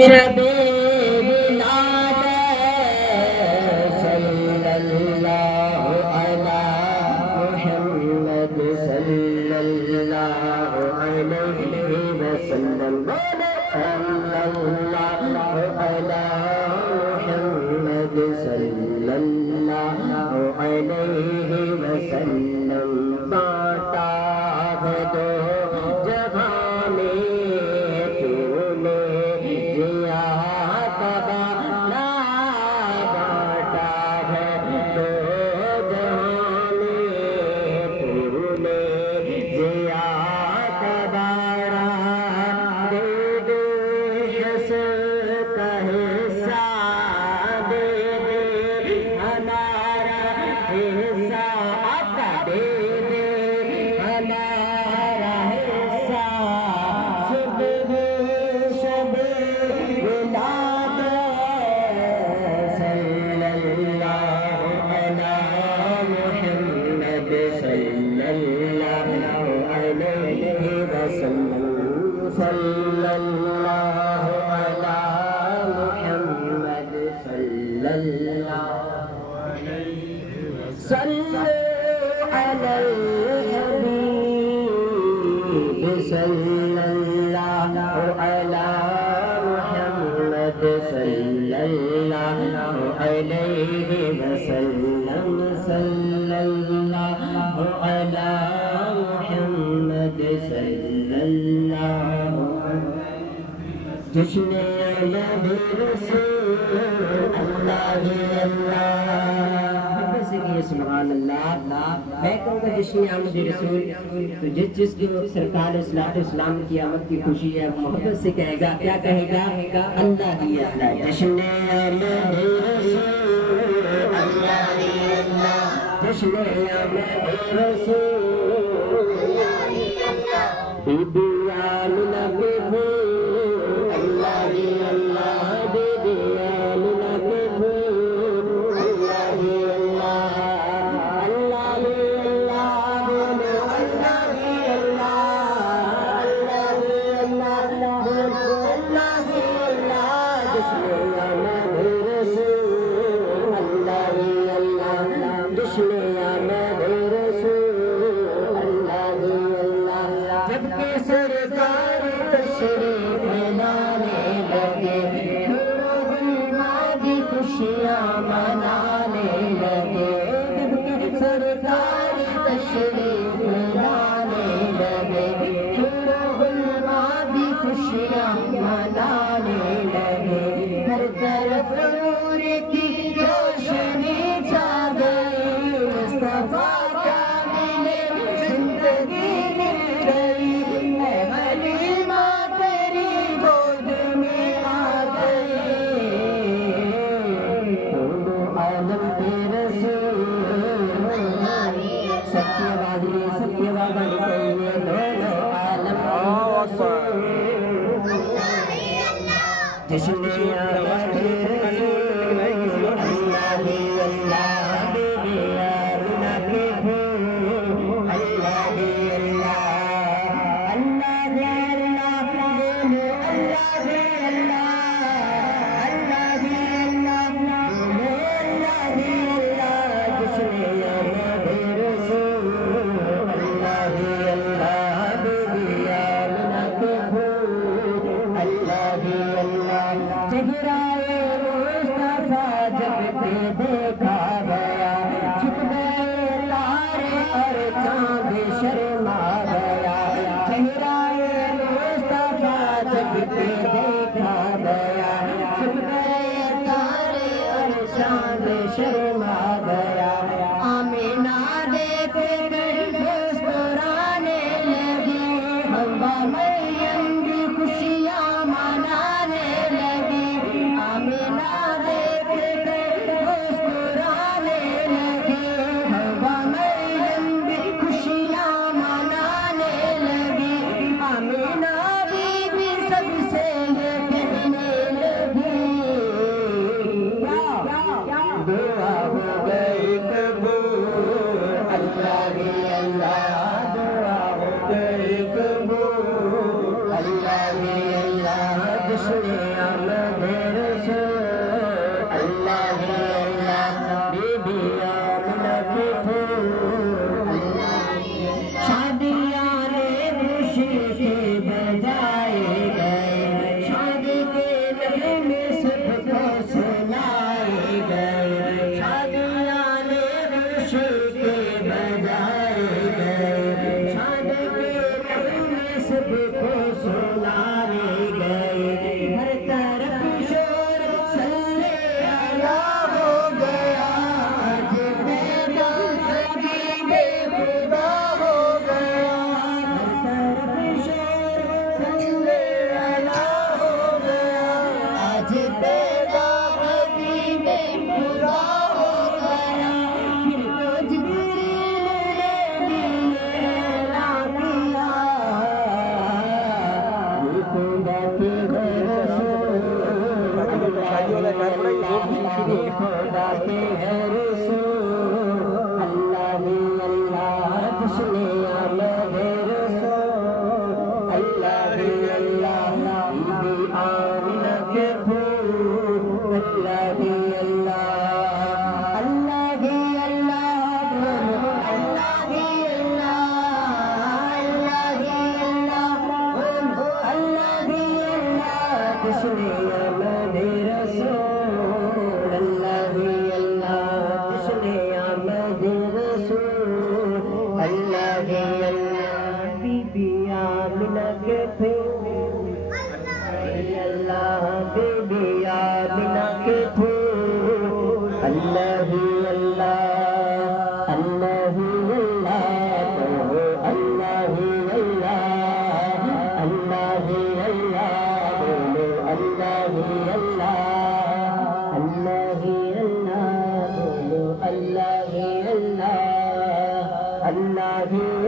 شب ولادت صلی اللہ علی محمد صلی اللہ علیہ وسلم صلی اللہ علی محمد صلی اللہ علیہ وسلم بانٹا ہے دو جہاں میں صلی اللہ علی محمد صلی اللہ علیہ وسلم صلی علی الحبیب صلی اللہ علی محمد صلی اللہ علیہ وسلم صلی اللہ علی محمد صلی اللہ جشن عالم رسول اللہ اللہ سے کہ سبحان اللہ میں کہوں گا جشن آمد رسول تو جس جس کی سرکار اسلام کی آمد کی خوشی ہے محبت سے کہے گا کیا کہے گا اللہ ہی اللہ جشن عالم رسول اللہ ہی اللہ جشن عالم رسول اللہ ہی اللہ بی بی آمنہ بی بی آمد رسول اللہ ہی اللہ بی بی آمنہ کے پھول شادیاں خوشی کے بجائے گئے شادی کے نغمے میں سب کو سنائے گئے شادیاں خوشی کے بجائے گئے شادی کے نغمے میں سب کو سنائے گئے ہر طرف شور صلی اللہ ہو گیا آج پیغام حبیب خدا ہو گیا ہر طرف شور صلی اللہ ہو گیا آج پیغام حبیب خدا ہو گیا پھر تو جبریل نے بھی اعلان کیا یہ خدا کے خدا کے ہے رسول اللہ ہی اللہ جشن آمد رسول اللہ ہی اللہ بی بی آمنہ کے پھول اللہ ہی اللہ اللہ ہی اللہ اللہ ہی اللہ اللہ ہی اللہ اللہ ہی اللہ جشن آمد رسول اللہ ہی اللہ جشن آمد رسول اللہ ہی اللہ بی بی آمنہ کے پھول اللہ بی بی آمنہ کے پھول اللہ ہی اللہ اللہ ہی اللہ اللہ ہی اللہ اللہ ہی اللہ بولو اللہ ہی اللہ اللہ ہی اللہ بولو اللہ ہی اللہ اللہ ہی